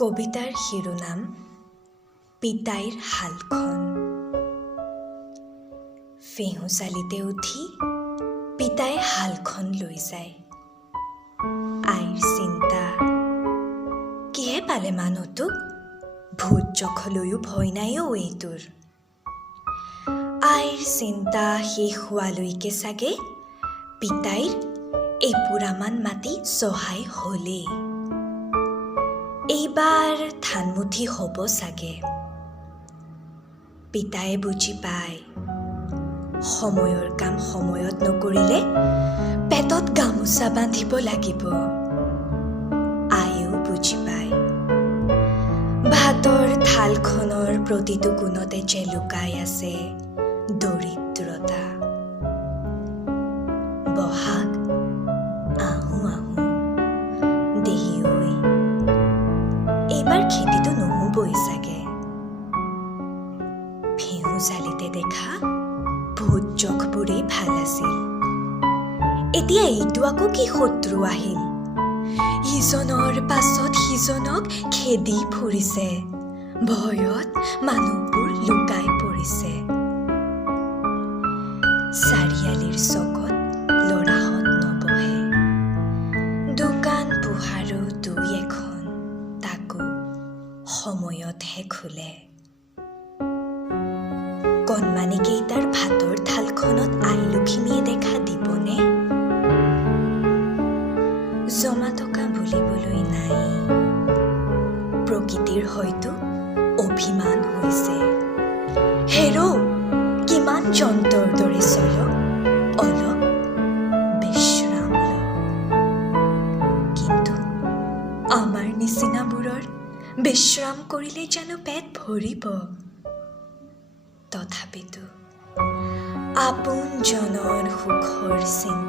কবিতাৰ শিৰোনাম পিতাইৰ হালখন। ফেহু চালিতে উঠি পিতাই হালখন লৈ যায়। আইৰ চিন্তা, কিহে পালে মানুহটোক? ভূত জখলৈও ভয় নাই এইটোৰ। আইৰ চিন্তা শেষ হোৱালৈকে চাগে পিতাইৰ এপোৰামান মাটি চহাই হ'লেই। এইবাৰ ধানমুঠি হ'ব চাগে। পিতায়ে বুজি পায়, সময়ৰ কাম সময়ত নকৰিলে পেটত গামোচা বান্ধিব লাগিব। আয়েও বুজি পায়, ভাতৰ থালখনৰ প্ৰতিটো কোণতে যে লুকাই আছে দৰিদ্ৰতা। বহাগ আহোঁ আহোঁ দেহি ঐ, এইবাৰ খেতিটো নহ'বই চাগে। ফেহু চালিতে দেখা ভূত জখবোৰেই ভাল আছিল। এতিয়া এইটো আকৌ কি শত্ৰু আহিল? ইজনৰ পাছত সিজনক খেদি ফুৰিছে, ভয়ত মানুহবোৰ লুকাই পৰিছে। চাৰিআলিৰ চকত ল'ৰাহঁত নবহে, দোকান পোহাৰো দুই এখন, তাকো সময়তহে খোলে। কণমানি কেইটাৰ ভাতৰ থালখনত আই লখিমীয়ে দেখা দিবনে? জমা টকা বুলিবলৈ নাই। প্ৰকৃতিৰ হয়তো অভিমান হৈছে। হেৰৌ, কিমান যন্ত্ৰৰ দৰে চল, অলপ বিশ্ৰাম ল। কিন্তু আমাৰ নিচিনাবোৰৰ বিশ্ৰাম কৰিলে জানো পেট ভৰিব? তথাপিতো আপোনজনৰ সুখৰ চিন্তা